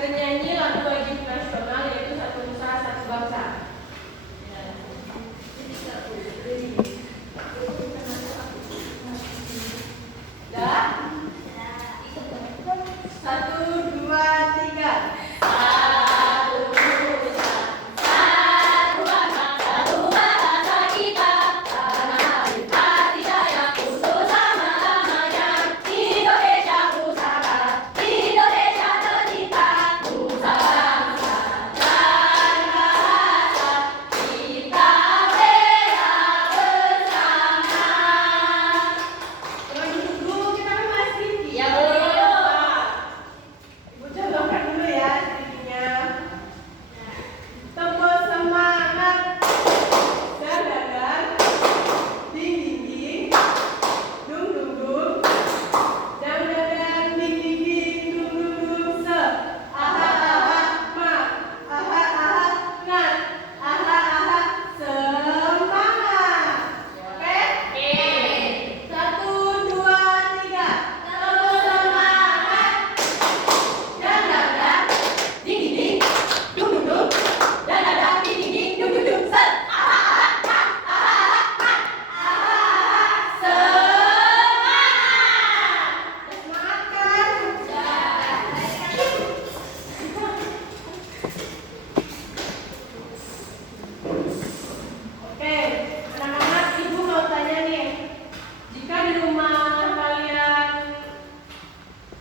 penyanyi lagu wajib nasional yaitu Satu Nusa Satu Bangsa. Satu, dua, tiga.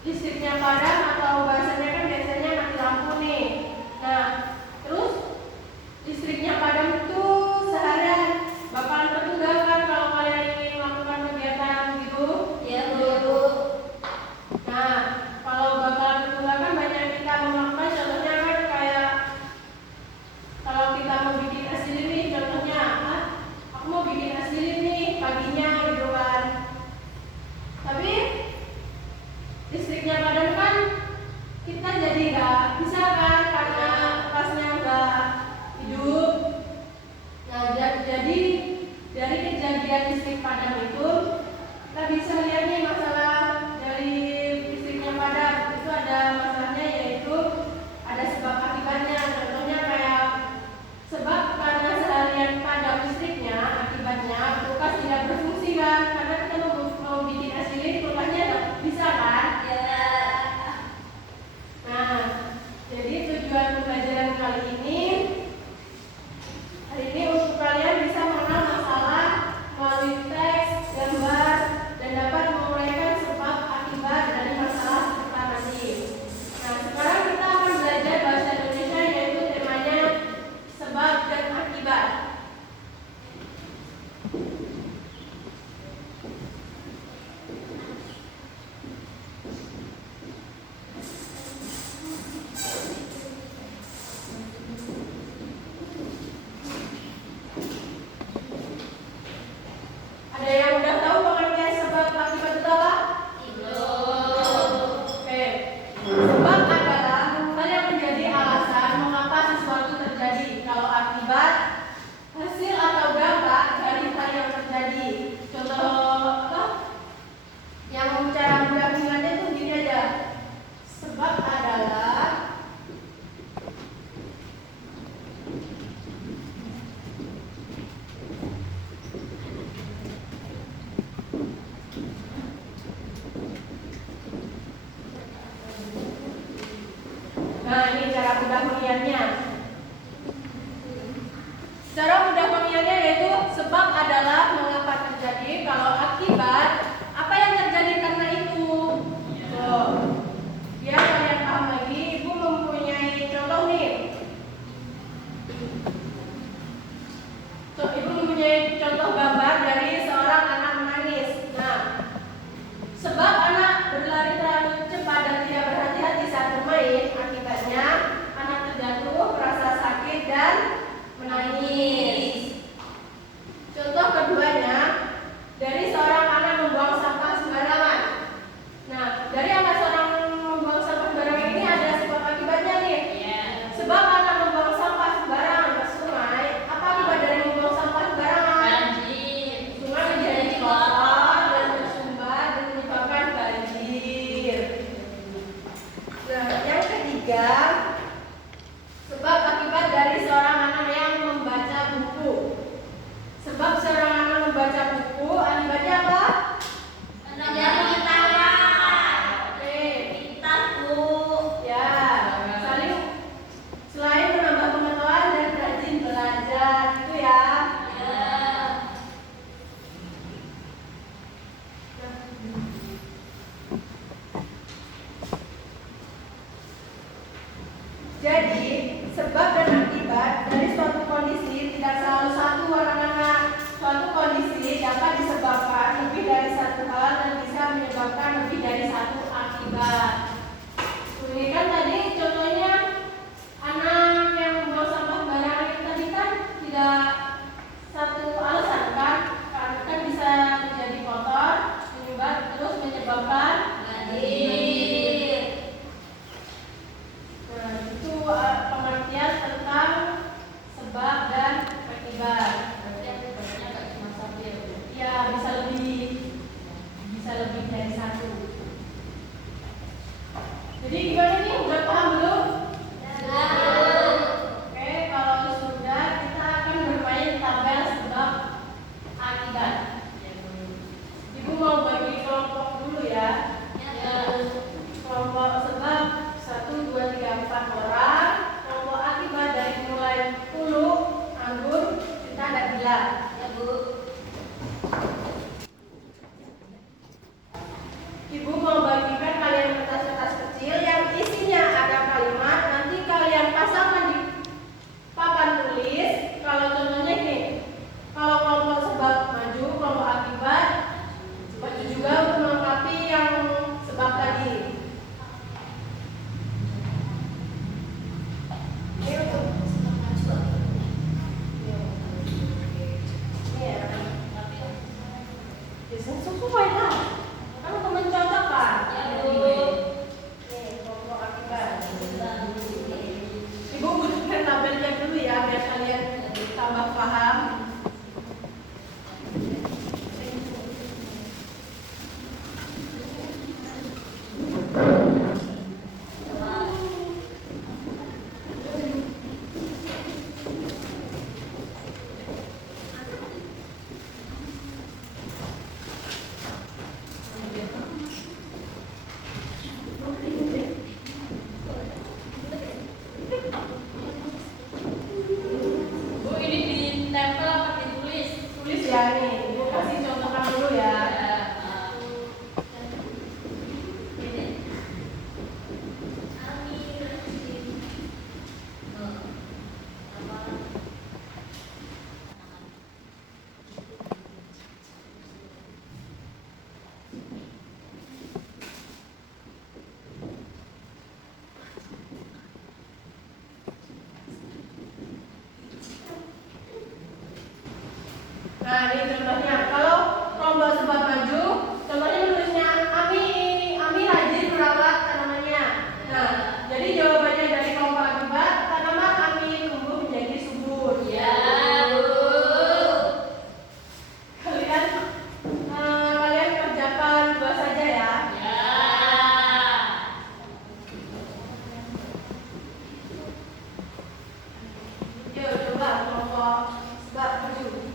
Listriknya padam atau bahasanya kan biasanya mati lampu nih. Nah, terus listriknya padam itu seharian bakalan tertunda kan kalau kalian ingin melakukan kegiatan gitu? Iya, Bu. Nah, kalau bakalan tertunda kan banyak yang kita mau melakukan, contohnya kan kayak kalau kita mau bikin es lilin nih, contohnya, aku mau bikin es lilin nih paginya gitu kan. Tapi listriknya padam kan kita jadi nggak bisa kan karena pasnya nggak hidup. Nah, jadi dari kejadian listrik padam itu kita bisa lihat nih masalah dari listriknya padam itu ada masalahnya, yaitu ada sebab akibatnya. Contohnya kayak sebab karena seharian padam listriknya, akibatnya kulkas tidak berfungsi kan, karena kita mau bikin es lilin kulkasnya nggak bisa kan. Nah, jadi tujuan pembelajaran kali ini untuk kalian bisa mengenal masalah melalui teks, gambar, dan dapat menguraikan sebab akibat dari masalah sekitar tadi. Nah, sekarang kita akan belajar bahasa Indonesia, yaitu temanya sebab dan akibat. Ada yang udah tahu pengertian sebab akibat itu apa? Oke. Sebab adalah hal yang menjadi alasan mengapa sesuatu terjadi. Kalau akibat, hasil atau dampak dari hal yang terjadi. Contoh apa? Yang cara mendampingannya itu gini aja. Sebab adalah nah, ini cara mudah mengingatnya. Cara mudah mengingatnya yaitu sebab adalah mengapa terjadi, kalau akibat apa yang terjadi karena itu. Biar kalian paham lagi, Ibu mempunyai contoh nih. Ibu mempunyai contoh gambar dari seorang anak menangis. Nah, sebab anak berlari terlalu cepat dan tidak berhati-hati saat bermain, akibatnya anak terjatuh, merasa sakit dan menangis. Contoh keduanya dari seorang sebab dan akibat dari suatu kondisi tidak selalu satu anak-anak. Suatu kondisi dapat disebabkan lebih dari satu hal dan bisa menyebabkan lebih dari satu akibat. Ini kan tadi contohnya anak yang membuang sampah sembarangan itu tadi kan tidak satu alasan kan? Karena kan bisa menjadi kotor, terus menyebabkan banjir. Nah, itu pengertian tentang sebab dan akibat. Ya, bisa lebih dari satu. Jadi gimana nih? Udah paham belum? Oke, kalau sudah kita akan bermain tabel sebab akibat. Ibu mau bagi kelompok dulu ya. Kelompok sebab 1, 2, 3, 4 orang. Kelompok akibat dari mulai 10, anggur, kita dan gila. Ya Bu. Ibu mau bagikan kalian kertas-kertas kecil yang isinya ada kalimat. Nanti kalian pasangkan di papan tulis. Kalau contohnya gini, kalau kelompok sebab maju, kelompok akibat maju juga untuk melengkapi yang sebab tadi. Ini untuk sebab maju. Ini ya. Biasanya sesuai lah. Kamu teman cocok kan? Ya Bu. Nih, kelompok akibat. Ibu butuhkan tabelnya dulu ya biar kalian tambah paham. Nah, ini contohnya. Kalau kelompok sebab maju, contohnya menulisnya Ami rajin merawat tanamannya. Nah, jadi jawabannya dari kelompok akibat, tanaman Ami tumbuh menjadi subur. Ya, Bu. Kalian kerjakan dua saja ya. Ya. Yuk, coba kelompok sebab maju.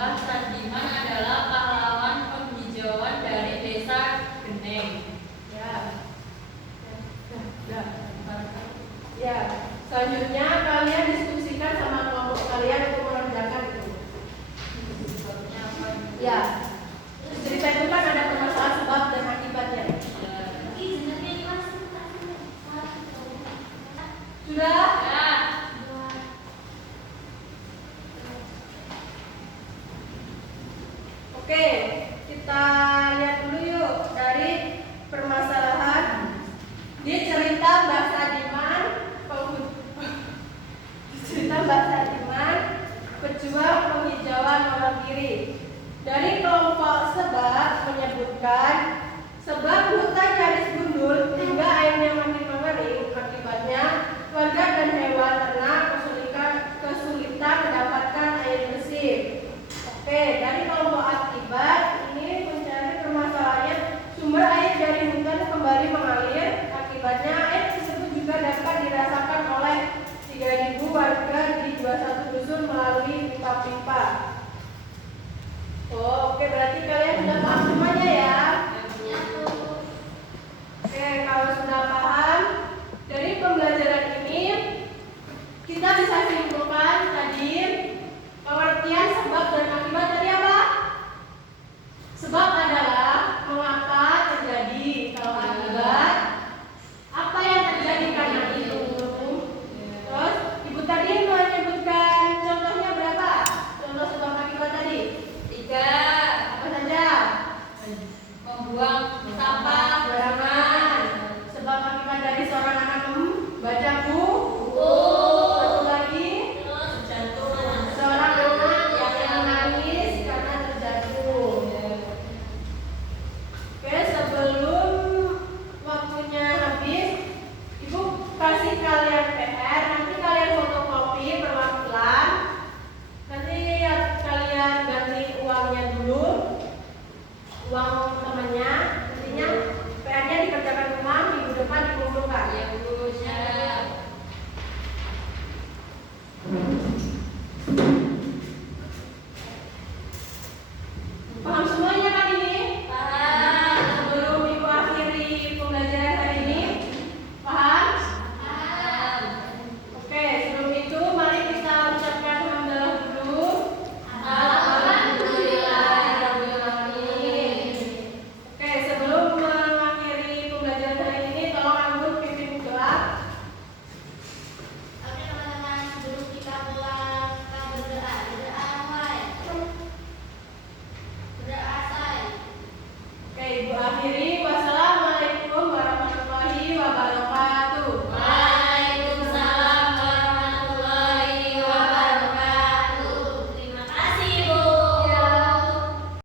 Mbah Sadiman adalah pahlawan penghijauan dari Desa Geneng. Ya, selanjutnya kalian diskusikan sama kelompok kalian untuk mengerjakan itu. Ya, cerita itu kan ada permasalahan sebab dan akibatnya. Sudah? Ya. Oke, kita lihat dulu yuk dari permasalahan. Dia cerita bahasa Diman, pejuang penghijauan Wonogiri. Dari kelompok sebab menyebutkan sebab hutan nyaris gundul hingga airnya makin mengering, akibatnya warga dan hewan ternak kesulitan mendapatkan air bersih. Oke, dari kelompok akibat ini mencari permasalahannya sumber air dari hutan kembali mengalir. Akibatnya air tersebut juga dapat dirasakan oleh 3.000 warga di 21 dusun melalui pipa-pipa. Oh, oke, berarti kalian sudah paham semuanya ya? Oke, kalau sudah paham, dari pembelajaran ini kita bisa simpulkan tadi pengertian sebab dan akibat tadi apa? Sebab adalah